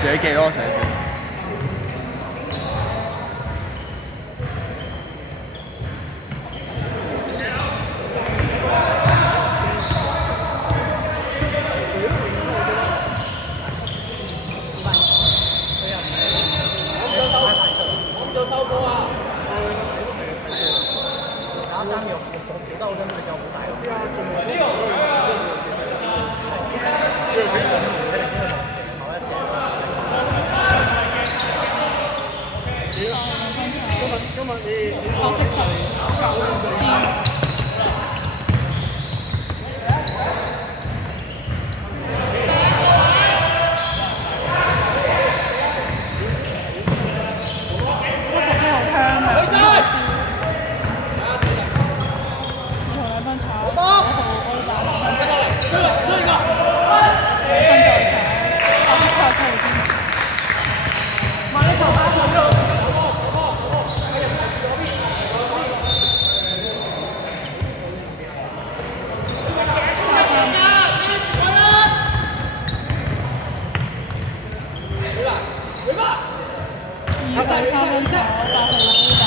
自己記咯，自己記。我食19點。77號香啊！2號兩分炒，9號歐打2分鐘，2分再炒，87號7號先。2分3分炒，8號歐打。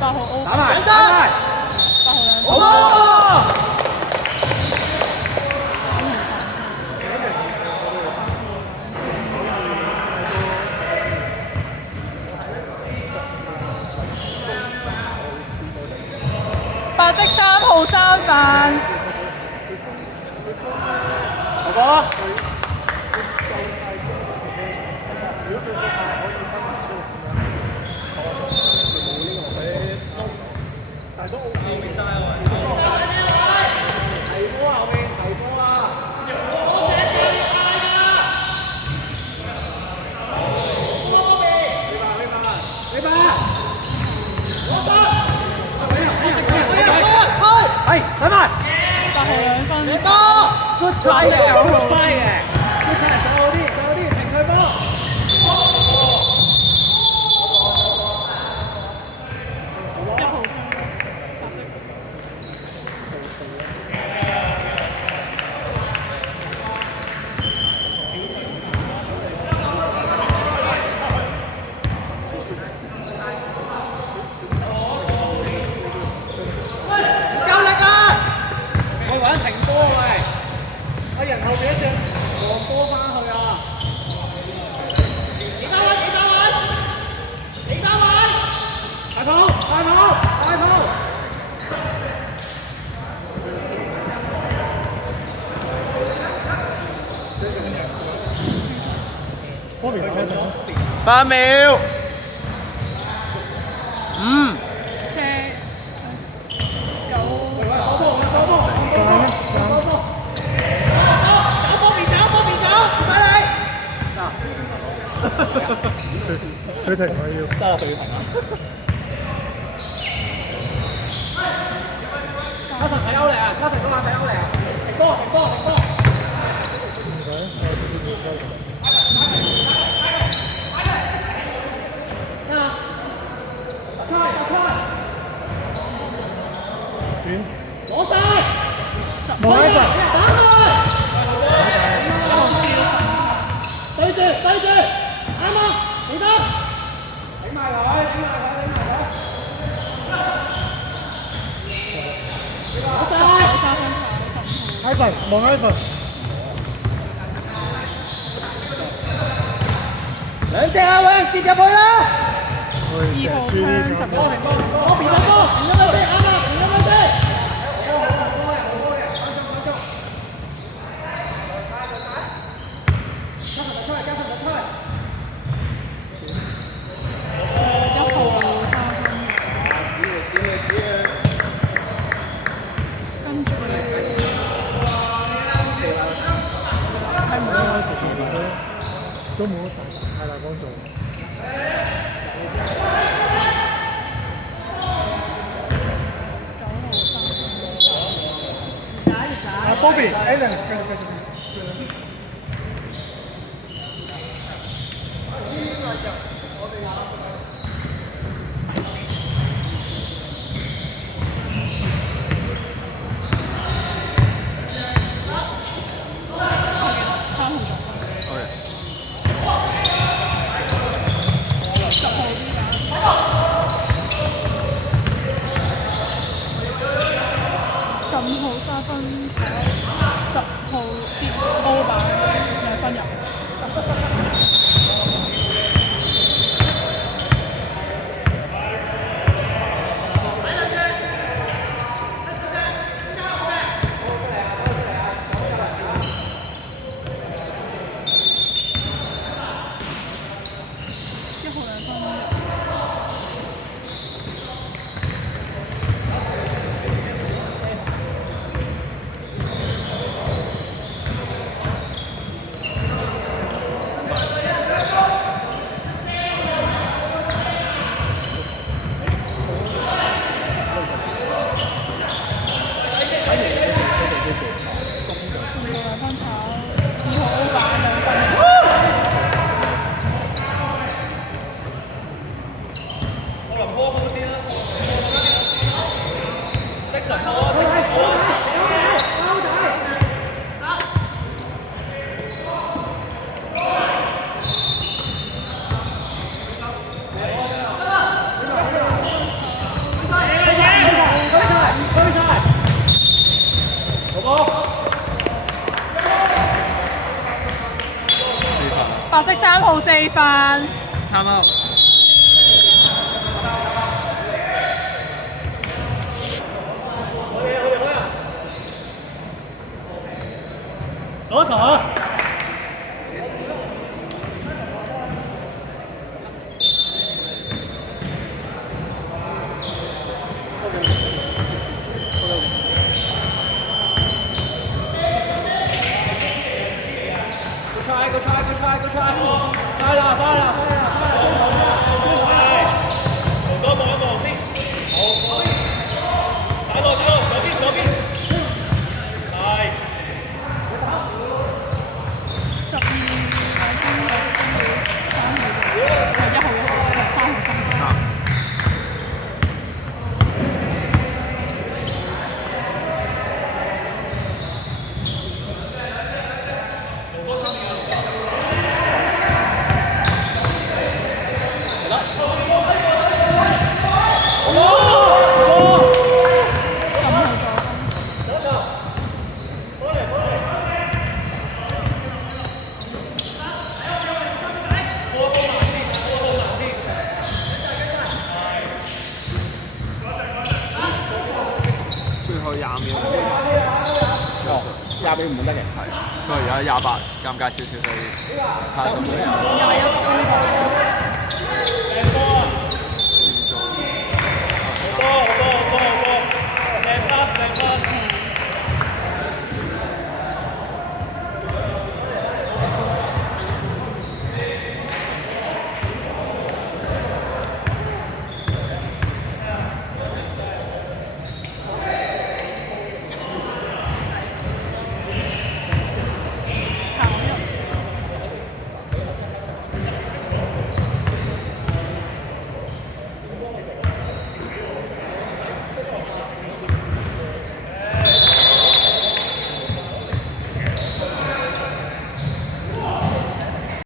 8號歐打埋，8號兩分。白色3號三犯。哥哥。係，使埋。8號兩分。出彩嘅，好快嘅。啲上好啲，上好啲，停佢波。1號槍，白色。人後邊一隻黃波翻去啊！幾多位？大炮！8秒。佢停佢要得啦，佢要停啦。嘉誠睇歐嚟啊！嘉誠嗰晚睇歐嚟啊！停波！攞晒！你得，頂埋佢，頂埋佢，頂埋佢。3分炒15號。Ivan，望 Ivan。兩隻啊，喂，攝入去啦2號向10號。我變咗波，變咗波先，啱啊，變咗波先。都冇太大幫助。Bobby，Allen，繼續。15號3分炒10號跌歐板2分入。1號2分入。白色3號4分。Time out。攞球啊！快啦！多望一望先。好。打落左邊。係。12分3號3號。20秒唔得嘅，係。不過而家28，尷尬少少，所以睇下咁樣。